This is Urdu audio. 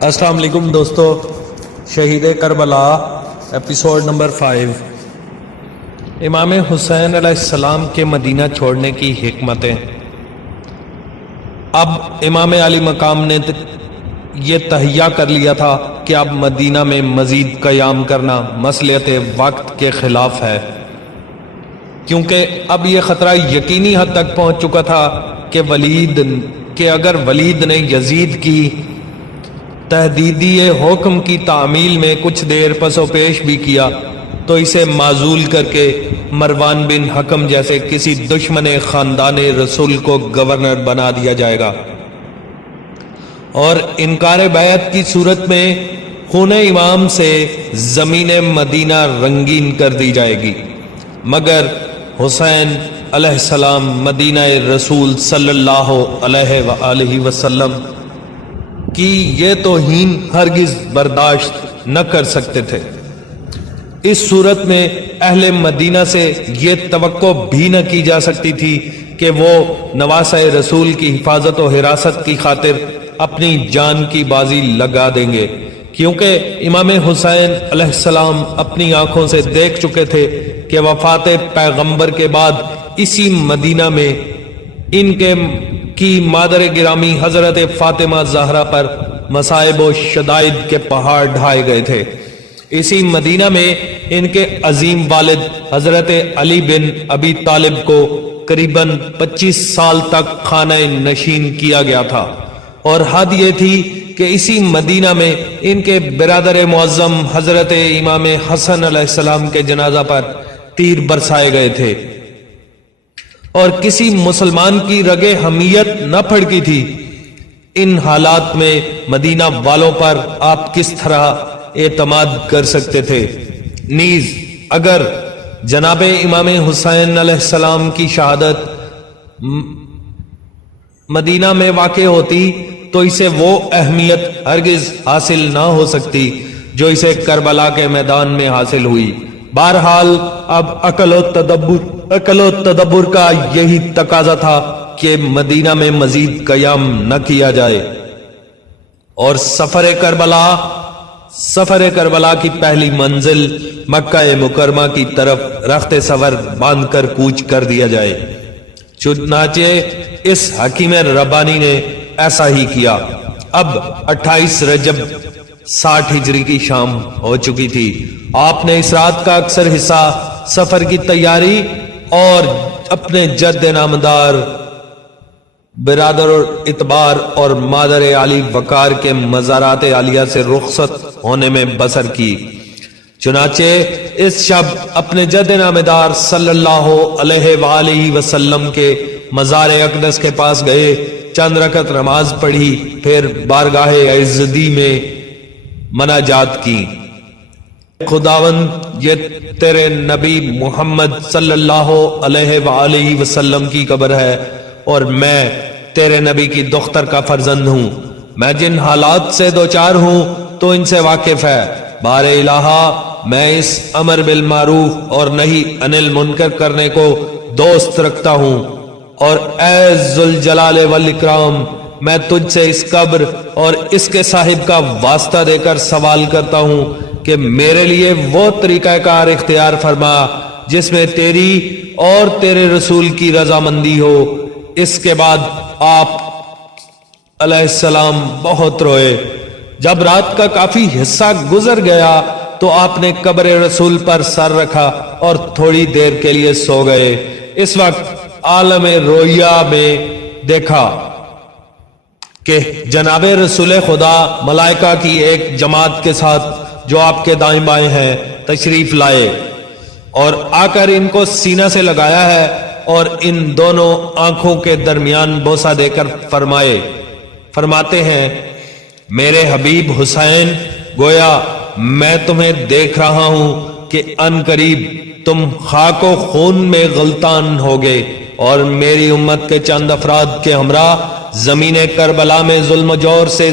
السلام علیکم دوستو، شہید کربلا ایپیسوڈ نمبر 5۔ امام حسین علیہ السلام کے مدینہ چھوڑنے کی حکمتیں۔ اب امام علی مقام نے یہ تہیہ کر لیا تھا کہ اب مدینہ میں مزید قیام کرنا مصلحت وقت کے خلاف ہے، کیونکہ اب یہ خطرہ یقینی حد تک پہنچ چکا تھا کہ اگر ولید نے یزید کی تحدیدی حکم کی تعمیل میں کچھ دیر پس و پیش بھی کیا تو اسے معزول کر کے مروان بن حکم جیسے کسی دشمن خاندان رسول کو گورنر بنا دیا جائے گا، اور انکار بیعت کی صورت میں خون امام سے زمین مدینہ رنگین کر دی جائے گی۔ مگر حسین علیہ السلام مدینہ رسول صلی اللہ علیہ وآلہ وسلم کی یہ توہین ہرگز برداشت نہ کر سکتے تھے۔ اس صورت میں اہل مدینہ سے یہ توقع بھی نہ کی جا سکتی تھی کہ وہ نواسہ رسول کی حفاظت و حراست کی خاطر اپنی جان کی بازی لگا دیں گے، کیونکہ امام حسین علیہ السلام اپنی آنکھوں سے دیکھ چکے تھے کہ وفات پیغمبر کے بعد اسی مدینہ میں ان کی مادر گرامی حضرت فاطمہ زہرا پر مصائب و شدائد کے پہاڑ ڈھائے گئے تھے۔ اسی مدینہ میں ان کے عظیم والد حضرت علی بن ابی طالب کو قریباً 25 سال تک خانہ نشین کیا گیا تھا، اور حد یہ تھی کہ اسی مدینہ میں ان کے برادر معظم حضرت امام حسن علیہ السلام کے جنازہ پر تیر برسائے گئے تھے، اور کسی مسلمان کی رگے حمیت نہ پھڑکی تھی۔ ان حالات میں مدینہ والوں پر آپ کس طرح اعتماد کر سکتے تھے؟ نیز اگر جناب امام حسین علیہ السلام کی شہادت مدینہ میں واقع ہوتی تو اسے وہ اہمیت ہرگز حاصل نہ ہو سکتی جو اسے کربلا کے میدان میں حاصل ہوئی۔ بہرحال اب عقل و تدبر کا یہی تقاضا تھا کہ مدینہ میں مزید قیام نہ کیا جائے، اور سفر کربلا کی پہلی منزل مکہ مکرمہ کی طرف رخت سور باندھ کر کوچ کر دیا جائے۔ چنانچہ اس حکیم ربانی نے ایسا ہی کیا۔ اب 28 رجب 60 ہجری کی شام ہو چکی تھی۔ آپ نے اس رات کا اکثر حصہ سفر کی تیاری اور اپنے جد نامدار برادر اعتبار اور مادر علی وقار کے مزارات عالیہ سے رخصت ہونے میں بسر کی۔ چنانچہ اس شب اپنے جد نامدار صلی اللہ علیہ وآلہ وسلم کے مزار اقدس کے پاس گئے، چند رکعت نماز پڑھی، پھر بارگاہ عزدی میں مناجات کی۔ خداوند، یہ تیرے نبی محمد صلی اللہ علیہ وآلہ وسلم کی قبر ہے، اور میں تیرے نبی کی دختر کا فرزند ہوں۔ میں جن حالات سے دوچار ہوں تو ان سے واقف ہے۔ بار الہا، میں اس امر بالمعروف اور نہی عن المنکر کرنے کو دوست رکھتا ہوں، اور اے ذوالجلال والاکرام، میں تجھ سے اس قبر اور اس کے صاحب کا واسطہ دے کر سوال کرتا ہوں کہ میرے لیے وہ طریقہ کار اختیار فرما جس میں تیری اور تیرے رسول کی رضامندی ہو۔ اس کے بعد آپ علیہ السلام بہت روئے۔ جب رات کا کافی حصہ گزر گیا تو آپ نے قبر رسول پر سر رکھا اور تھوڑی دیر کے لیے سو گئے۔ اس وقت عالم رویا میں دیکھا کہ جناب رسول خدا ملائکہ کی ایک جماعت کے ساتھ جو آپ کے دائیں بائیں ہیں تشریف لائے، اور آ کر ان کو سینہ سے لگایا ہے، اور ان دونوں آنکھوں کے درمیان بوسہ دے کر فرماتے ہیں، میرے حبیب حسین، گویا میں تمہیں دیکھ رہا ہوں کہ ان قریب تم خاک و خون میں غلطان ہوگے، اور میری امت کے چند افراد کے ہمراہ زمین کربلا میں ظلم و جور سے